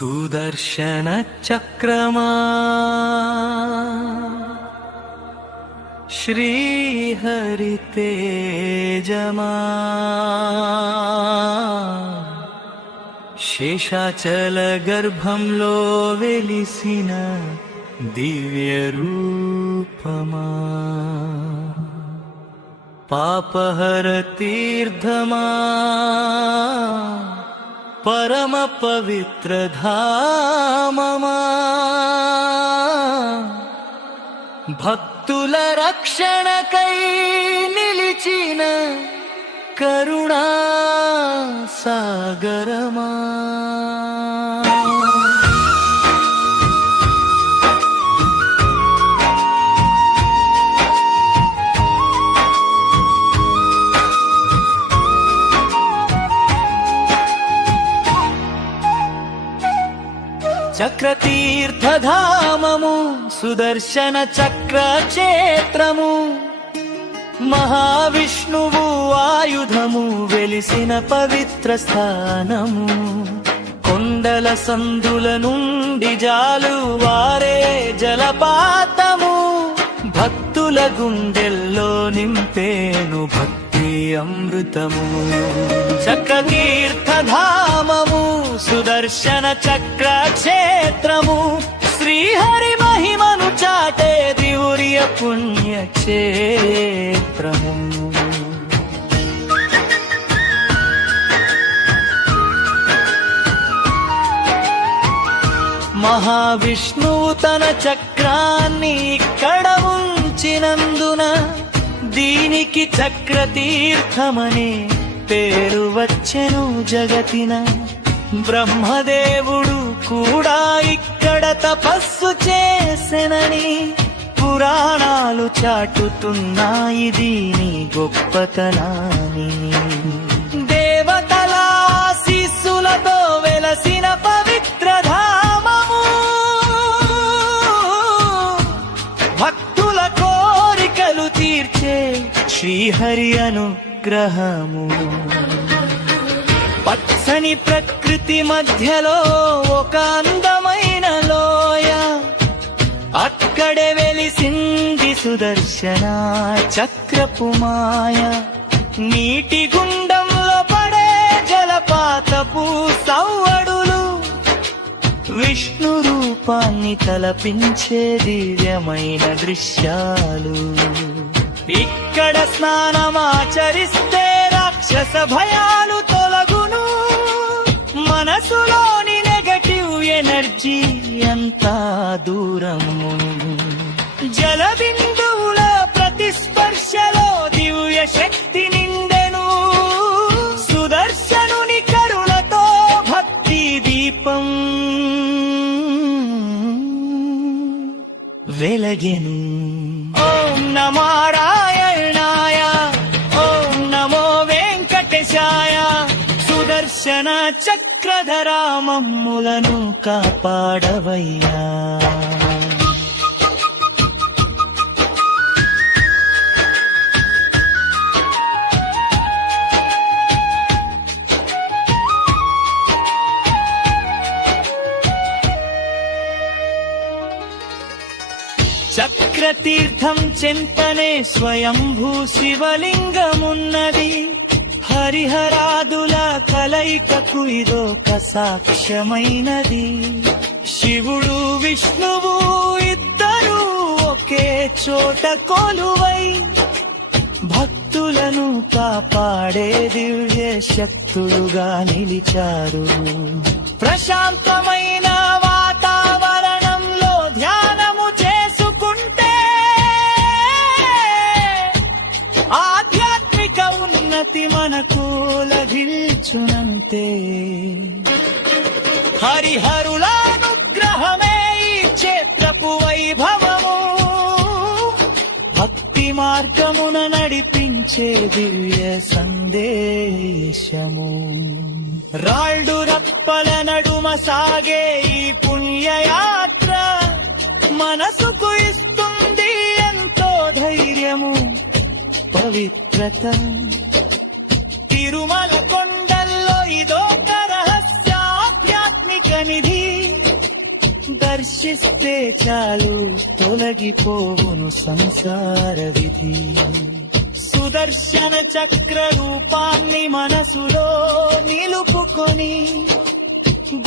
సుదర్శన చక్రమా శ్రీహరి తేజమా శేషాచల గర్భంలో వెలిసిన దివ్య రూపమా పాపహర తీర్థమా పరమ పవిత్ర ధామమా భక్తుల రక్షణకై నిలిచిన కరుణా సాగరమా చక్రతీర్థధామము సుదర్శన చక్ర క్షేత్రము మహావిష్ణువు ఆయుధము వెలిసిన పవిత్ర స్థానము కొండల సందుల నుండి జాలు వారే జలపాతము భక్తుల గుండెల్లో నింపేను భక్తి అమృతము చక్రతీర్థధామము సుదర్శన చక్ర క్షేత్రము శ్రీహరి మహిమను చాటే దివ్య పుణ్యక్షేత్రము మహావిష్ణువు తన చక్రాన్ని ఇక్కడ ఉంచినందున దీనికి చక్రతీర్థమనే పేరు వచ్చెను జగతిన బ్రహ్మదేవుడు కూడా ఇక్కడ తపస్సు చేసెనని పురాణాలు చాటుతున్నాయి దీని గొప్పతనాన్ని దేవతల ఆశీస్సులతో వెలసిన పవిత్ర ధామము భక్తుల కోరికలు తీర్చే శ్రీహరి అనుగ్రహము పచ్చని ప్రకృతి మధ్యలో ఒక అందమైన లోయ అక్కడే వెలిసింది సుదర్శన చక్రపు మాయ నీటి గుండంలో పడే జలపాతపు సవ్వడులు విష్ణు రూపాన్ని తలపించే దివ్యమైన దృశ్యాలు ఇక్కడ స్నానమాచరిస్తే రాక్షస భయాలు తొలగును మనసులోని నెగటివ్ ఎనర్జీ అంతా దూరము జల బిందువుల ప్రతిస్పర్శలో దివ్య శక్తి నిండెను సుదర్శనుని కరుణతో భక్తి దీపం వెలగెను ఓం నమారాయణాయ ఓం నమో వెంకటేశాయ సుదర్శన చక్రధరా మమ్ములను కాపాడవయ్యా చక్రతీర్థం చెంతనే స్వయంభూ శివలింగమున్నది హరిహరాదుల కలయికకు ఇదొక సాక్ష్యమైనది శివుడు విష్ణువు ఇద్దరు ఒకే చోట కొలువై భక్తులను కాపాడే దివ్య శక్తులుగా నిలిచారు ప్రశాంతమైన వాతావరణంలో ధ్యానము చేసుకుంటే ఆధ్యాత్మిక ఉన్నతి మనకు లభించునంతే హరిహరుల అనుగ్రహమే ఈ క్షేత్రపు వైభవము భక్తి మార్గమున నడిపించే దివ్య సందేశము రాళ్ళు రప్పల నడుమ సాగే ఈ పుణ్యయాత్ర మనసుకు ఇస్తుంది ఎంతో ధైర్యము పవిత్రత తిరుమల కొండల్లో ఇదొక రహస్యాధ్యాత్మిక నిధి దర్శిస్తే చాలు తొలగిపోవును సంసార విధి. సుదర్శన చక్ర రూపాన్ని మనసులో నిలుపుకొని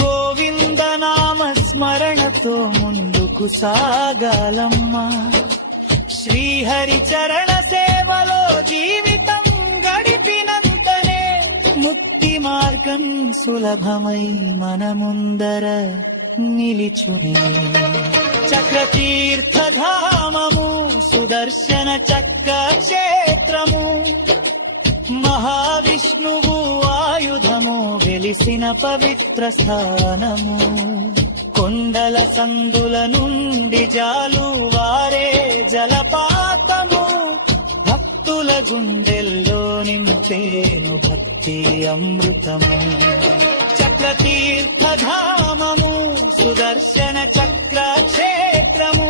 గోవింద నామ స్మరణతో ముందుకు సాగాలమ్మా. శ్రీహరి చరణ సేవలో జీవితం గడిపినంతనే ముక్తి మార్గం సులభమై మన ముందర నిలిచునే. చక్రతీర్థధామము సుదర్శన చక్ర క్షేత్రము, మహావిష్ణువు ఆయుధము వెలిసిన పవిత్ర స్థానము. కొండల సందుల నుండి జాలు వారే జలపాతము, భక్తుల గుండెల్లో నింపేను భక్తి అమృతము. చక్రతీర్థధామము సుదర్శన చక్ర క్షేత్రము,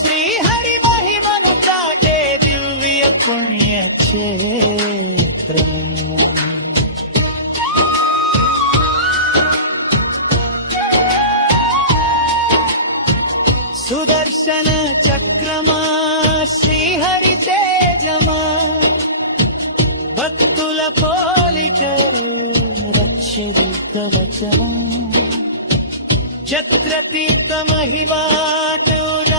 శ్రీహరి మహిమను చాటే దివ్య పుణ్య క్షేత్రము. సుదర్శన చక్రమా శ్రీహరి తేజమా, భక్తుల పోలిక రక్షది కవచమా. చక్రతీర్థ మహిమాతుర